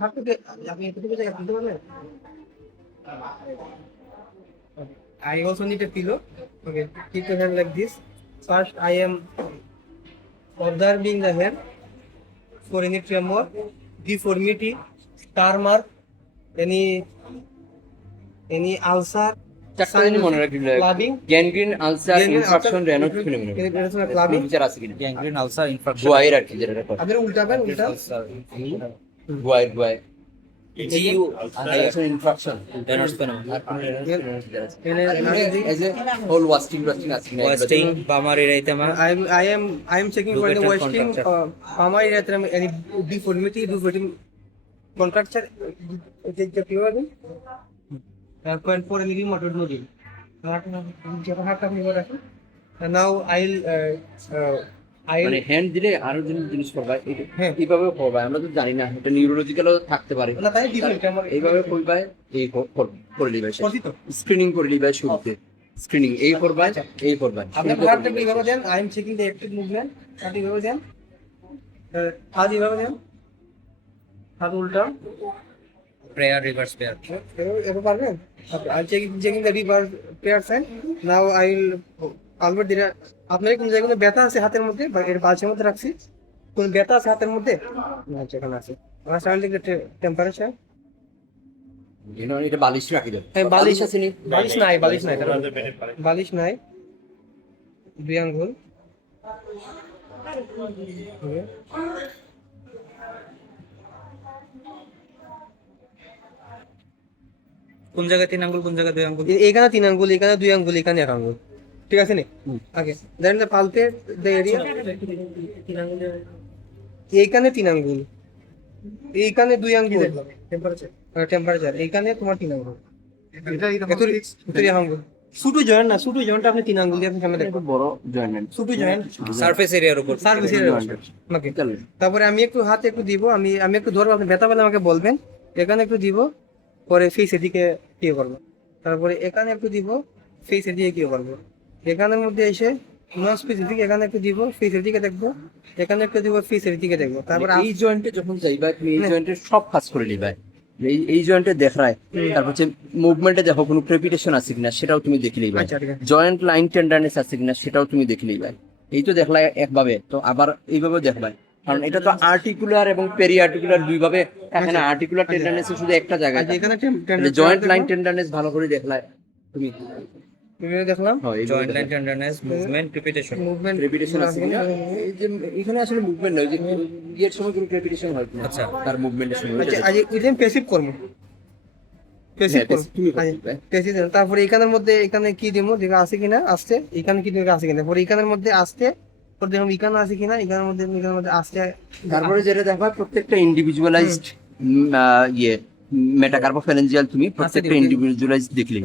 হাতটাকে আপনি এতটুকু জায়গা তুলতে পারবেন? I also need a pillow. Okay, keep your hand like this. First, I am observing the hand for any tremor, deformity, star mark, any ulcer, চারটা জিনিস মনে রাখবেন, clubbing, gangrene, ulcer, gangrene, ulcer, infection, Raynaud phenomenon, clubbing. বিচার আছে কিনা gangrene ulcer infection গোয়াইর আর কি যেটা করে আপনারা উল্টাবেন, উল্টা। আলসার গোয়াইর GU ulcer infection Raynaud's phenomenon আর কোন I as a whole wasting আছে কিনা ওয়েস্টিং বামার erythema am checking for the Duvetal wasting, contracture. palmar area, any deformity, contracture, point for any remote nodule. Now I'll মানে hand দিলে আরো জিনিস করবা হ্যাঁ। এইভাবে করবা, আমরা তো জানি না, এটা নিউরোলজিক্যালও থাকতে পারে। না তাই different, আমার এইভাবে করবা, এই করে নিবে, করছি তো। স্ক্রিনিং করে নিবে শুরুতে, স্ক্রিনিং এই করবা, এই করবা, আপনার হাতটা এইভাবে দেন, I am checking the active movement, হাত এইভাবে দেন, হাত এইভাবে দেন, হাত উল্টা, প্রেয়ার রিভার্স প্রেয়ার এভাবে পারবেন? I'm checking the reverse prayer sign. Now I will আলবার দিরা আপনার কোন জায়গায় ব্যথা আছে হাতের মধ্যে বা এর বালছের মধ্যে রাখছি, কোন ব্যথা আছে হাতের মধ্যে? না যেখানে আছে আমার সামনে টেম্পারেচার, এটা বালিশ রাখি দেব। হ্যাঁ বালিশ আছে নি? বালিশ নাই বালিশ নাই, দুই আঙ্গুল কোন জায়গায় 3 আঙ্গুল, কোন জায়গায় 2 আঙ্গুল? এখানে 3 আঙ্গুল, এখানে 2 আঙ্গুল, এখানে 1 আঙ্গুল, ঠিক আছে নি? ওকে দেন দ্য পালপেট দ্য এরিয়া, এইখানে 3 আঙ্গুল, এইখানে 2 আঙ্গুল, টেম্পারেচার এইখানে তোমার 3 আঙ্গুল, এটা আঙ্গুল ছোট জয়েন্ট না, ছোট জয়েন্টটা আপনি 3 আঙ্গুল দিয়ে আপনি সামনে দেখবেন, বড় জয়েন্ট ছোট জয়েন্ট সারফেস এরিয়ার উপর সার্ভিস এরিয়া। ওকে তারপরে আমি একটু হাতে একটু দিব, আমি একটু ধরবো, আপনি ব্যথা পেলে আমাকে বলবেন, এখানে একটু দিব, পরে ফেস এদিকে কি করবো, তারপরে এখানে একটু দিব, ফেস এদিকে কি করবো, এখানের মধ্যে এসে নন স্পেসিফিক, এখানে একটু দিব, ফেস এদিকে দেখবো, এখানে একটু দিব, ফেস এদিকে দেখবো, তারপর এই জয়েন্টে যখন যাইবা তুমি এই জয়েন্টের সব কাজ করে নিবা, এই জয়েন্টে দেখায়, তারপর হচ্ছে মুভমেন্টে দেখো কোনো ক্রেপিটেশন আছে কিনা সেটাও তুমি দেখে নিবা, আচ্ছা ঠিক আছে। জয়েন্ট লাইন টেন্ডারনেস আছে কিনা সেটাও তুমি দেখে নিবা। এই তো দেখলা একভাবে, তো আবার এইভাবে দেখবা, কারণ এটা তো আর্টিকুলার এবং পেরি আর্টিকুলার দুইভাবে, এখানে আর্টিকুলার টেন্ডারনেস শুধু একটা জায়গায়, আচ্ছা এখানে জয়েন্ট লাইন টেন্ডারনেস ভালো করে দেখলা তুমি। দেখলাম joint line tenderness, movement, repetition. Movement crepitation আছে কিনা, এই যে এখানে আসলে মুভমেন্ট নয়, যে ইয়ের সময় কোনো ক্রেপিটেশন হয় কিনা, আচ্ছা। তার মুভমেন্টের সময় আচ্ছা আজ এটা প্যাসিভ করব, প্যাসিভ হ্যাঁ, করব তুমি করবে। প্যাসিভ। তারপরে এখানের মধ্যে এখানে কি দেবো, যেটা আছে কিনা আসছে, এখানে কি দেবো আছে কিনা, পরে এখানের মধ্যে আসতে, পরে দেখুন এখানে আছে কিনা, এখানের মধ্যে আসছে, তারপরে যেটা দেখবা প্রত্যেকটা ইন্ডিভিজুয়ালাইজড ইয়ে মেটাকার্বোফ্যারেঞ্জিয়াল তুমি প্রত্যেকটা ইন্ডিভিজুয়ালাইজড দেখলে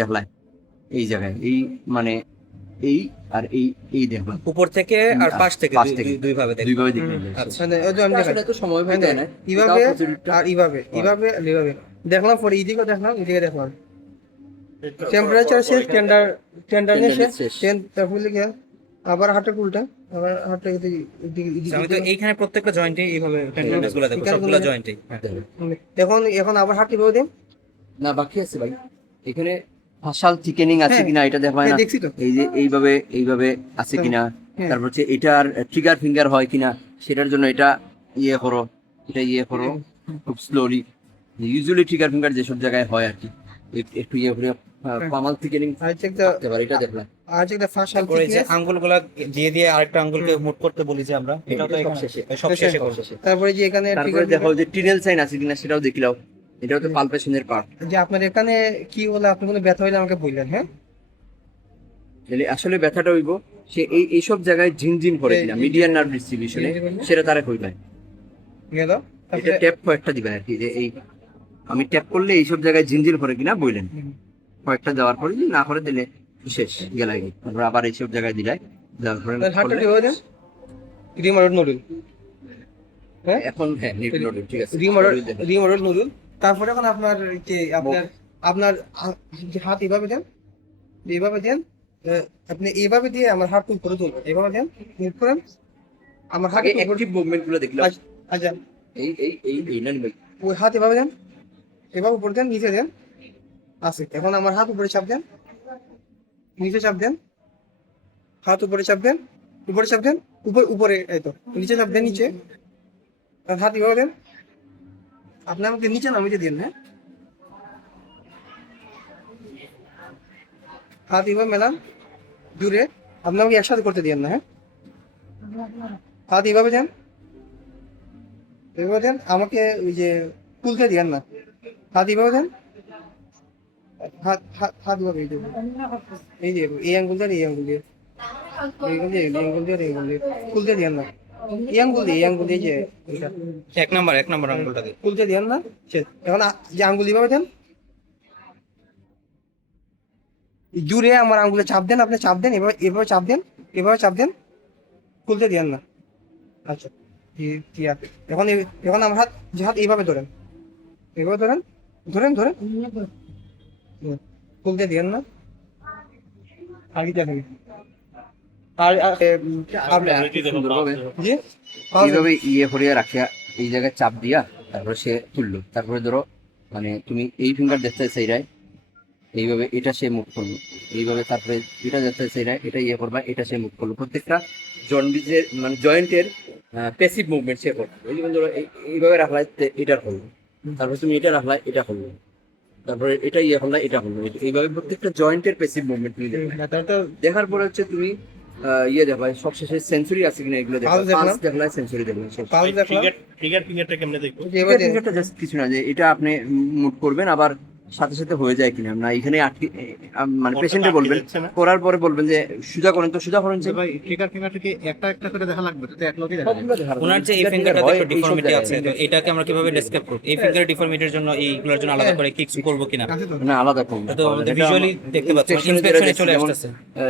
দেখলা এই জায়গায়, এই মানে এই আর এই দেখবা উপর থেকে আর পাশ থেকে পাশ থেকে। দুই ভাবে দেখো। দুইভাবে দেখলে আচ্ছা। মানে ওই যে আমি দেখাই আসলে তো সময় হয়ে যায় না, এইভাবে তাও প্রচুরটা আর এইভাবে আর এইভাবে দেখলাম, পরে এইদিকে দেখলাম, এদিকে দেখলাম, টেম্পারেচার শেষ, টেন্ডারনেস শেষ, তারপরে লিখে আবার হাতটা উল্টা, আবার হাতটা আমি তো এইখানে প্রত্যেকটা জয়েন্টে এইভাবে টেন্ডারনেস গুলো দেখো, সবগুলো জয়েন্টে। এখন আবার হাতটি বেঁধে দিন। না বাকি আছে ভাই, এখানে ফাশাল থিকেনিং আছে হ্যাঁ, কিনা এটা দেখবা না, দেখছি তো। এই যে এইভাবে আছে কিনা, হ্যাঁ। তারপর হচ্ছে এটার ট্রিগার ফিঙ্গার হয় কিনা সেটার জন্য এটা ইয়ে করো খুব স্লোলি, ইউজুয়ালি ট্রিগার ফিঙ্গার যেসব জায়গায় হয় আর কি, একটু ইয়ে করে পামাল থিকেনিং I check the থাকতে পারে, এটা দেখলাম। facial করে যে thickness. আঙ্গুলগুলা দিয়ে আরেকটা আঙ্গুলকে মুভ করতে বলি যে আমরা, এটাও তো সব এখানে শেষে। সব শেষে করব। তারপরে যে এখানে তারপরে দেখো যে টিনেল সাইন আছে কিনা সেটাও দেখিলাও, এটাও তো পালপেশনের পার্ট। যে আপনার এখানে কি হলো, আপনি কোনো ব্যথা হইলে আমাকে বললেন, হ্যাঁ আসলে ব্যথাটা হইব সে এইসব জায়গায় ঝিনঝিন করে কিনা মিডিয়ান নার্ভ ডিস্ট্রিবিউশনে, সেটা তারা কইবে। গেল। এটা ট্যাপ কয়েকটা দিবেন আর কি, যে এই আমি ট্যাপ করলে এইসব জায়গায় ঝিনঝিন করে কিনা বললেন, কয়েকটা দেওয়ার পরে যদি না করে দিলে শেষ গেলাই, তারপর আবার এইসব জায়গায় দিলাই দেওয়ার পরে হাতটা হয়ে দেন, রিমোডেল নুডল, হ্যাঁ এখন হ্যাঁ নিউট্রল ঠিক আছে, রিমোডেল নুডল। তারপরে এখন আপনার যে আপনার যে হাত এইভাবে দেন, এইভাবে দেন, আপনি এইভাবে দিয়ে আমার হাত উপরে তুলবেন, এইভাবে দেন, মুভ করেন আমার হাত আগে অ্যাক্টিভ মুভমেন্ট গুলো দেখলাম। আচ্ছা এই না নিবে। ওই হাত এভাবে দেন, এভাবে উপরে দেন, নিচে দেন, আছে। এখন আমার হাত উপরে চাপ দেন, নিচে চাপ দেন, হাত উপরে চাপ দেন, উপরে চাপ দেন, উপরে এই তো নিচে চাপ দেন, নিচে। আর হাত এভাবে দেন, আপনি আমাকে নিচে নামিয়ে দিন, হ্যাঁ। হাত এভাবে মেলান জুড়ে, আপনি আমাকে একসাথে করতে দিন না, হ্যাঁ। হাত এভাবে দেন, এভাবে দেন, আমাকে ওই যে তুলতে দিন না। হাত এভাবে দেন, হাত হাত হাত এভাবে এই যে এই আঙ্গুল দিয়ে এই আঙ্গুল দিয়ে এই আঙ্গুল দিয়ে এই আঙ্গুল দিয়ে এই আঙ্গুল দিয়ে তুলতে দিন না। এই আঙ্গুল দিয়ে যে এটা এক নাম্বার আঙ্গুলটা দিয়ে তুলতে দিন না। এখন যে আঙ্গুল এভাবে দেন, জুড়ে আমার আঙ্গুলে চাপ দেন, আপনি চাপ দেন, এভাবে এভাবে চাপ দেন, এভাবে চাপ দেন, খুলতে দিন না। আচ্ছা ঠিক আছে। এখন এখন আমার হাত, যে হাত এইভাবে ধরেন, এভাবে ধরেন, ধরেন ধরেন, খুলতে দিন না। আগে দেখেন আর সুন্দরভাবে জি এইভাবে ইয়ে করিয়া রাখিয়া এই জায়গায় চাপ দিয়া তারপরে সে তুললো। তারপরে ধরো মানে তুমি এই ফিঙ্গার দেখতে চাইরাই এইভাবে এটা সে মুভ করলো, এইভাবে তারপরে এটা দেখতে চাইরাই এটা ইয়ে করবা, এটা সে মুভ করলো। প্রত্যেকটা জয়েন্টের মানে জয়েন্টের প্যাসিভ মুভমেন্ট সে করলো। এই যেমন ধরো এইভাবে রাখলা এটা করলো, তারপরে তুমি এটা রাখলা এটা করলো, তারপরে এটা ইয়ে করলা এটা করলো। এইভাবে প্রত্যেকটা জয়েন্টের প্যাসিভ মুভমেন্ট তুমি দেখবে। দেখার পরে হচ্ছে তুমি ইয়ে দেখবা সবশেষে সেঞ্চুরি আছে কিনা এগুলো দেখবা। পাঁচ দেখলা সেঞ্চুরি দেখলা। পাল দেখলাম, ট্রিগার ফিঙ্গারটা কেমনে দেখবো? এভাবে দেন। ফিঙ্গারটা জাস্ট কিছু না, যে এটা আপনি মুভ করবেন আবার সাথে সাথে হয়ে যায় কিনা না এখানে আটকে মানে পেশেন্টে বলবেন, করার পরে বলবেন যে সোজা করেন, তো সোজা করেন যে ভাই ট্রিগার ফিঙ্গারটা কি একটা একটা করে দেখা লাগবে? তো এক লোকই দেখা সবগুলো দেখার ওনার যে এই এটা ফিঙ্গারটাতে হয়, একটু এইসব ডিফর্মিটি জায়গায়। আছে, তো এটাকে আমরা কিভাবে ডেসক্রাইব করব? এই ফিঙ্গার ডিফর্মিটির জন্য এইগুলোর জন্য আলাদা করে কিক্স করব কিনা? না আলাদা করবো। তো আমাদের ভিজুয়ালি দেখতে পাচ্ছি ইনস্পেকশনে চলে আসছে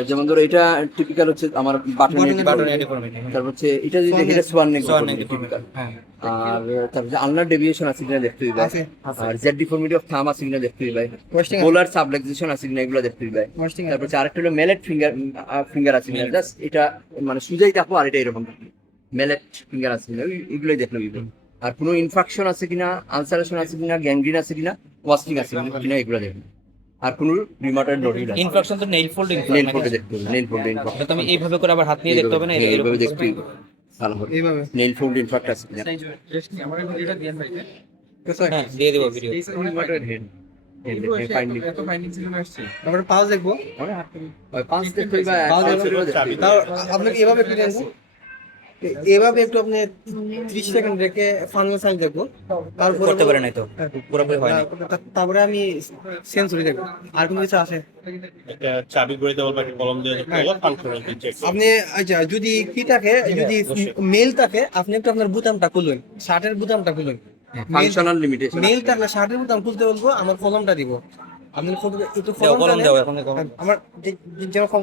যেমন ধরো এটা টিপিক্যাল হচ্ছে আমার বাটন ডিফর্মিটি। তারপর হচ্ছে এটা যদি দেখি এটা সোয়ান নেক সোয়ান নেক টিপিক্যাল। হ্যাঁ আর তারপর আলনার ডেভিয়েশন আছে কিনা দেখতে দিবে, আছে। আর জেড ডিফর্মিটি অফ থাম আছে কিনা দেখতে দিবে, Wasting পোলার সাবলেক্সেশন আছে কিনা এগুলো দেখতে দিবে। Wasting তারপর হচ্ছে আরেকটা হলো মেলেট ফিঙ্গার আছে কিনা, জাস্ট এটা মানে সুজাই থাকবো আর এটা এরকম মেলেট ফিঙ্গার আছে কিনা এগুলোই দেখলে দিবে। আর কোনো ইনফেকশন আছে কিনা, আলসারেশন আছে কিনা, গ্যাংগ্রিন আছে কিনা, ওয়াস্টিং আছে কিনা এগুলো দেখবে। আর কোনো রিমাটয়েড নডিউল আছে ইনফেকশন তো নেইল ফোল্ডিং নেল ফোল্ডে দেখতে হবে, নেল ফোল্ডে ইনফেকশন তো আমি এইভাবে করে আবার হাত নিয়ে দেখতে হবে না, এইভাবে দেখতে হবে ভালো করে এইভাবে নেল ফোল্ড ইনফেক্ট আছে কিনা। হ্যাঁ দিয়ে দেব ভিডিও। তারপরে পাউজ দেখবো। পাঁচ দেখতে হবে, পাউজ পাঁচ দেখবো। দেখতে হবে। তাও আপনাকে এভাবে একটু দেন, এভাবে একটু আপনি 30 সেকেন্ড রেখে ফাইনাল সাইজ দেখবো। তারপরে করতে পারে নাই তো পুরোপুরি হয় না। তারপরে আমি সেন্সরি দেখবো। আর কোনো কিছু আছে? একটা চাবি করে দেওয়া বা একটা কলম দিয়ে ফাংশনাল চেক। আপনি আচ্ছা যদি কি থাকে, যদি মেল থাকে আপনি একটু আপনার বুতামটা খুলুন, শার্টের বুতামটা খুলুন। ফাংশনাল লিমিটেশন মেল থাকলে শার্টের বুতাম খুলতে বলবো, আমার কলমটা দিব। আপনি একটু দাও কলমটা কলম নেন। দাও এখন আমার যেরকম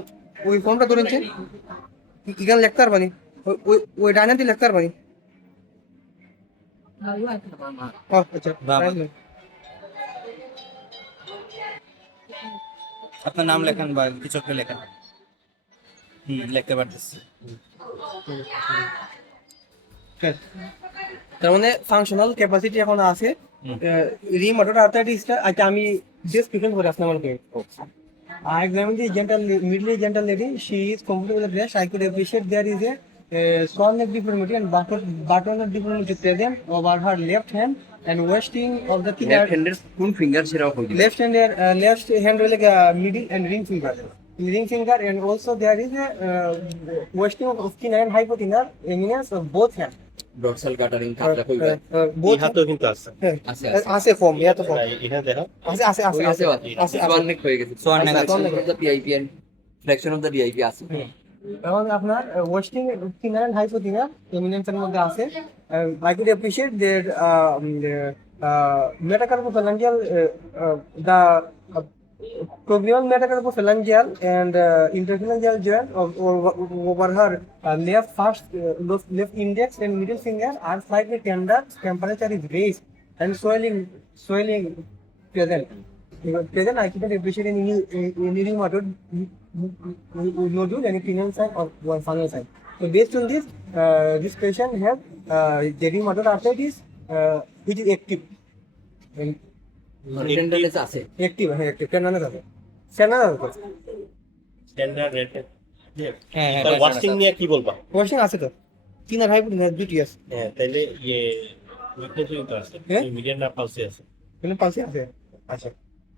ওই ফর্মটা ধরেছেন, ইগান লিখতে পারবানি, ওই ডাইনাতে লিখতে পারবানি। আচ্ছা বাবা। আপনার নাম লেখেন বা কিছু একটা লেখেন। লিখতে পারতেছি। তার মানে ফাংশনাল ক্যাপাসিটি এখন আছে। রিমোটর আর্থারাইটিসটা আচ্ছা আমি ডিসক্রিপশন করে আসলাম আমাকে। I examined the middle gentle lady. She is comfortable with the dress. I could appreciate there is a swan neck deformity and button neck deformity present over her left hand and wasting of the thin left হ্যান্ডের কোন finger সেটাও হয়ে যাবে। left hand like a middle and ring finger and also there is a wasting of thin and hypothenar eminence of both hands. Dorsal guttering কাটটা কইবে Both হাতেও কিন্তু আছে। আছে আছে ফর্ম ইয়া তো ফর্ম এখানে দেখো আছে আছে আছে আছে আছে সোয়ান নেক হয়ে গেছে, swan neck flexion of the PIP and flexion of the DIP আছে। এখন আপনার ওয়েস্টিং থিনার এন্ড হাইপোথিনার এমিনেন্সের মধ্যে আছে। I could appreciate their metacarpophalangeal the provion metacarpophalangeal and interphalangeal joint over her left index and middle finger are slightly tender. Temperature is raised and swelling present. I couldn't appreciate any rheumatoid nodule, any pinal sign or fungal sign. So based on this, this patient have the rheumatoid arthritis, which is active. Tenderness আছে Active, active. Tenderness আছে। Tenderness আছে। Standard rate হ্যাঁ তার washing নিয়ে কি বলবা Washing আছে তো। 3 আর হাইপোটিন দুটি আছে। হ্যাঁ তাহলে ইয়ে উইকনেস তো আছে হ্যাঁ? মিডিয়ান না পালসি আছে কিন্তু পালসি আছে। আচ্ছা।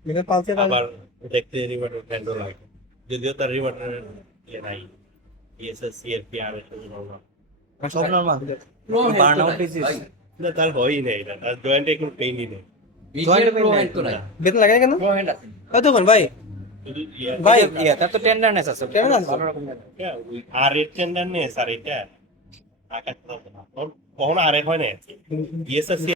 কিন্তু পালসি আছে। আবার দেখতে রিভার্টার ব্র্যান্ডও লাগে যদিও তার রিভার্টার ইয়ে নাই ইএসএস সিআরপি আর সব নরমাল। বার্নআউট ডিজিজ না তার হয়ই নেই না তার জয়েন্টে কোনো পেইনই নেই জয়েন্ট প্রোহেড তো নাই বেতন লাগে না কেন? প্রোহেড আছে কতক্ষণ ভাই? শুধু ইয়ে ভাই, তার তো টেন্ডারনেস আছে Tenderness আছে। আর এর টেন্ডার নেই স্যার এটা আকাশ কখনো আরে হয় না ইএসএস